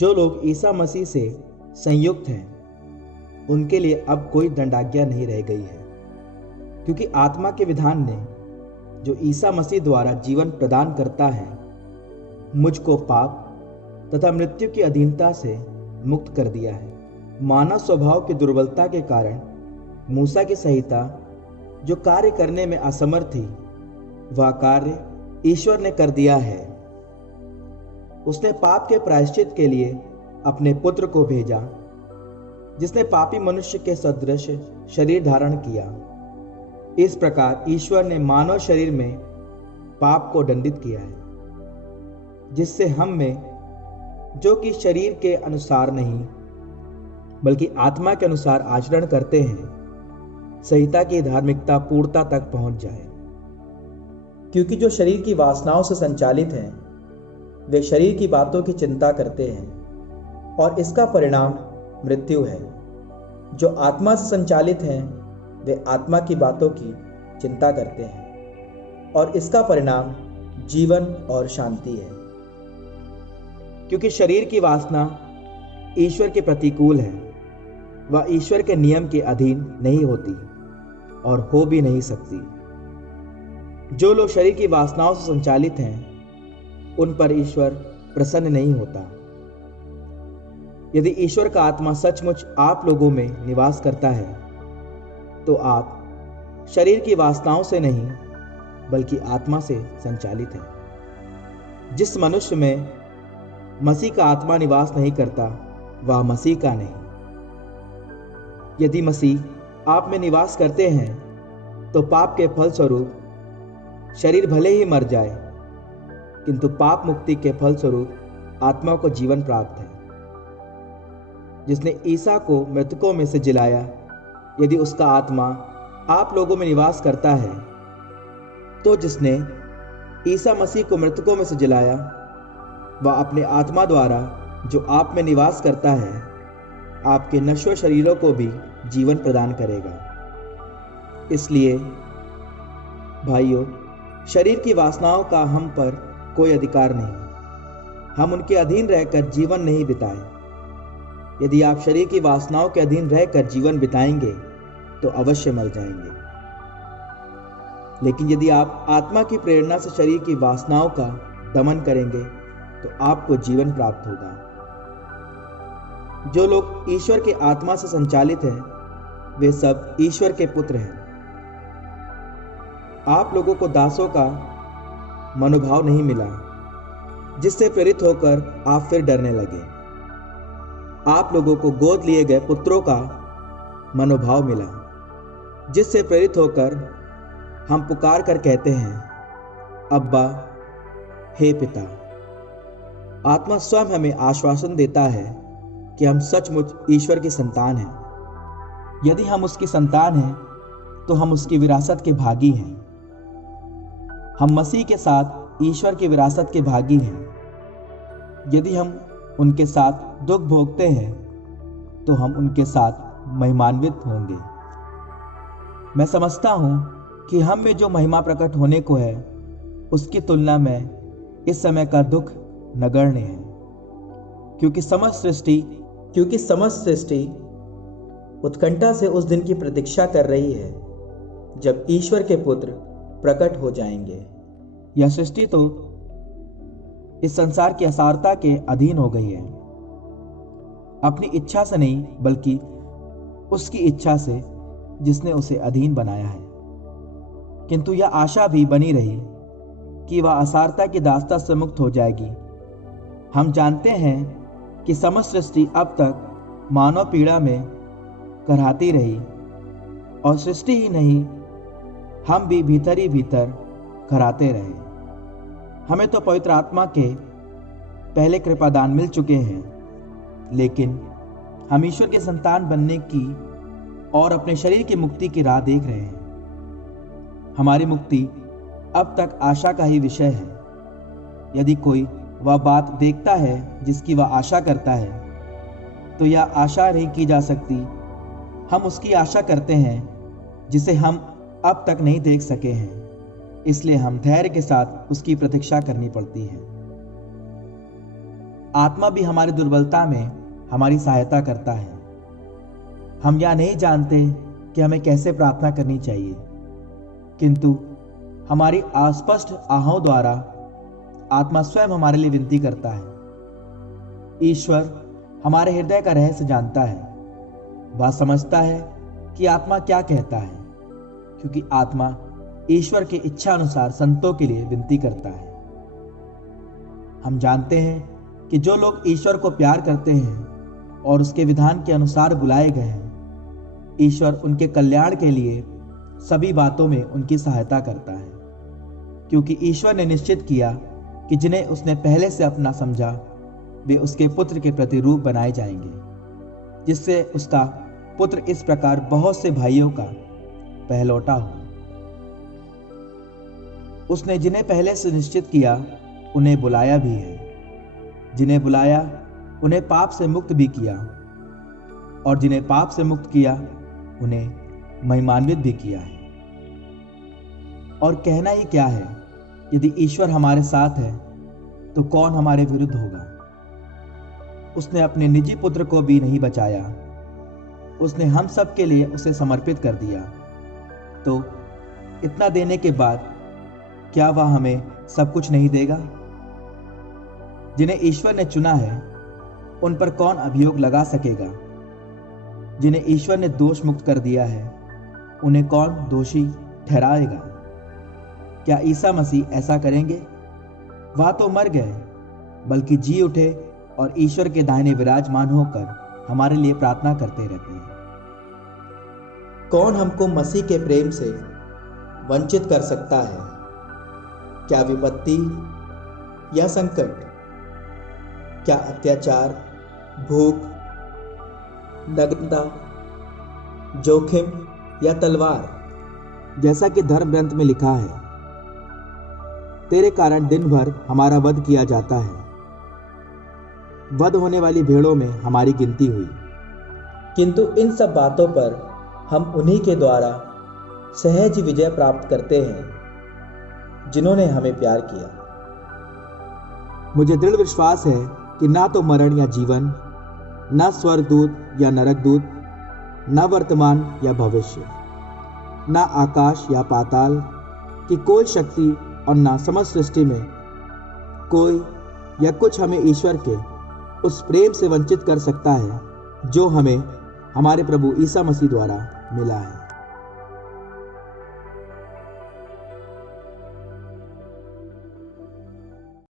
जो लोग ईसा मसीह से संयुक्त हैं उनके लिए अब कोई दंडाज्ञा नहीं रह गई है, क्योंकि आत्मा के विधान ने जो ईसा मसीह द्वारा जीवन प्रदान करता है मुझको पाप तथा मृत्यु की अधीनता से मुक्त कर दिया है। मानव स्वभाव की दुर्बलता के कारण मूसा की संहिता जो कार्य करने में असमर्थ थी वह कार्य ईश्वर ने कर दिया है। उसने पाप के प्रायश्चित के लिए अपने पुत्र को भेजा, जिसने पापी मनुष्य के सदृश शरीर धारण किया। इस प्रकार ईश्वर ने मानव शरीर में पाप को दंडित किया है, जिससे हम में जो कि शरीर के अनुसार नहीं बल्कि आत्मा के अनुसार आचरण करते हैं, संहिता की धार्मिकता पूर्णता तक पहुंच जाए। क्योंकि जो शरीर की वासनाओं से संचालित हैं वे शरीर की बातों की चिंता करते हैं और इसका परिणाम मृत्यु है। जो आत्मा से संचालित हैं वे आत्मा की बातों की चिंता करते हैं और इसका परिणाम जीवन और शांति है। क्योंकि शरीर की वासना ईश्वर के प्रतिकूल है, वह ईश्वर के नियम के अधीन नहीं होती और हो भी नहीं सकती। जो लोग शरीर की वासनाओं से संचालित हैं उन पर ईश्वर प्रसन्न नहीं होता। यदि ईश्वर का आत्मा सचमुच आप लोगों में निवास करता है तो आप शरीर की वासनाओं से नहीं बल्कि आत्मा से संचालित हैं। जिस मनुष्य में मसीह का आत्मा निवास नहीं करता वह मसीह का नहीं। यदि मसीह आप में निवास करते हैं तो पाप के फलस्वरूप शरीर भले ही मर जाए, किंतु पाप मुक्ति के फलस्वरूप आत्मा को जीवन प्राप्त है। जिसने ईसा को मृतकों में से जिलाया, यदि उसका आत्मा आप लोगों में निवास करता है, तो जिसने ईसा मसीह को मृतकों में से जिलाया वह अपने आत्मा द्वारा जो आप में निवास करता है आपके नश्वर शरीरों को भी जीवन प्रदान करेगा। इसलिए भाइयों, शरीर की वासनाओं का हम पर कोई अधिकार नहीं। हम उनके अधीन रहकर जीवन नहीं बिताएं। यदि आप शरीर की वासनाओं के अधीन रहकर जीवन बिताएंगे तो अवश्य मर जाएंगे। लेकिन यदि आप आत्मा की प्रेरणा से शरीर की वासनाओं का दमन करेंगे तो आपको जीवन प्राप्त होगा। जो लोग ईश्वर के आत्मा से संचालित हैं वे सब ईश्वर के पुत्र हैं। आप लोगों को दासों का मनोभाव नहीं मिला जिससे प्रेरित होकर आप फिर डरने लगे। आप लोगों को गोद लिए गए पुत्रों का मनोभाव मिला जिससे प्रेरित होकर हम पुकार कर कहते हैं, अब्बा, हे पिता। आत्मा स्वयं हमें आश्वासन देता है कि हम सचमुच ईश्वर की संतान हैं। यदि हम उसकी संतान हैं तो हम उसकी विरासत के भागी हैं। हम मसीह के साथ ईश्वर की विरासत के भागी हैं। यदि हम उनके साथ दुख भोगते हैं तो हम उनके साथ महिमान्वित होंगे। मैं समझता हूं कि हम में जो महिमा प्रकट होने को है उसकी तुलना में इस समय का दुख नगण्य है। क्योंकि समस्त सृष्टि उत्कंठा से उस दिन की प्रतीक्षा कर रही है जब ईश्वर के पुत्र प्रकट हो जाएंगे। यह सृष्टि तो इस संसार की असारता के अधीन हो गई है, अपनी इच्छा से नहीं बल्कि उसकी इच्छा से जिसने उसे अधीन बनाया है। किंतु यह आशा भी बनी रही कि वह असारता की दास्ता से मुक्त हो जाएगी। हम जानते हैं कि समस्त सृष्टि अब तक मानव पीड़ा में कराहती रही और सृष्टि ही नहीं हम भी भीतर ही भीतर कराहते रहे। हमें तो पवित्र आत्मा के पहले कृपादान मिल चुके हैं, लेकिन हम ईश्वर के संतान बनने की और अपने शरीर की मुक्ति की राह देख रहे हैं। हमारी मुक्ति अब तक आशा का ही विषय है। यदि कोई वह बात देखता है जिसकी वह आशा करता है तो यह आशा नहीं की जा सकती। हम उसकी आशा करते हैं जिसे हम अब तक नहीं देख सके हैं, इसलिए हम धैर्य के साथ उसकी प्रतीक्षा करनी पड़ती है। आत्मा भी हमारी दुर्बलता में हमारी सहायता करता है। हम यह नहीं जानते कि हमें कैसे प्रार्थना करनी चाहिए, किंतु हमारी अस्पष्ट आहों द्वारा आत्मा स्वयं हमारे लिए विनती करता है। ईश्वर हमारे हृदय का रहस्य जानता है। वह समझता है कि आत्मा क्या कहता है, क्योंकि आत्मा ईश्वर की इच्छा अनुसार संतों के लिए विनती करता है। हम जानते हैं कि जो लोग ईश्वर को प्यार करते हैं और उसके विधान के अनुसार बुलाए गए हैं, ईश्वर उनके कल्याण के लिए सभी बातों में उनकी सहायता करता है, क्योंकि ईश्वर ने निश्चित किया कि जिन्हें उसने पहले से अपना समझा वे उसके पुत्र के प्रतिरूप बनाए जाएंगे, जिससे उसका पुत्र इस प्रकार बहुत से भाइयों का पहलौठा हो। उसने जिन्हें पहले से निश्चित किया उन्हें बुलाया भी है, जिन्हें बुलाया उन्हें पाप से मुक्त भी किया, और जिन्हें पाप से मुक्त किया उन्हें महिमान्वित भी किया है। और कहना ही क्या है, यदि ईश्वर हमारे साथ है तो कौन हमारे विरुद्ध होगा। उसने अपने निजी पुत्र को भी नहीं बचाया, उसने हम सब के लिए उसे समर्पित कर दिया, तो इतना देने के बाद क्या वह हमें सब कुछ नहीं देगा। जिन्हें ईश्वर ने चुना है उन पर कौन अभियोग लगा सकेगा। जिन्हें ईश्वर ने दोष मुक्त कर दिया है उन्हें कौन दोषी ठहराएगा। क्या ईसा मसीह ऐसा करेंगे? वह तो मर गए, बल्कि जी उठे और ईश्वर के दाहिने विराजमान होकर हमारे लिए प्रार्थना करते रहते हैं। कौन हमको मसीह के प्रेम से वंचित कर सकता है? क्या विपत्ति या संकट, क्या अत्याचार, भूख, नग्नता, जोखिम या तलवार? जैसा कि धर्म ग्रंथ में लिखा है, तेरे कारण दिन भर हमारा वध किया जाता है। वध होने वाली भेड़ों में हमारी गिनती हुई। किंतु इन सब बातों पर हम उन्हीं के द्वारा सहज विजय प्राप्त करते हैं जिन्होंने हमें प्यार किया। मुझे दृढ़ विश्वास है कि ना तो मरण या जीवन, न स्वर्गदूत या नरकदूत, न वर्तमान या भविष्य, न आकाश या पाताल की कोई शक्ति और न समस्त सृष्टि में कोई या कुछ हमें ईश्वर के उस प्रेम से वंचित कर सकता है जो हमें हमारे प्रभु ईसा मसीह द्वारा मिला है।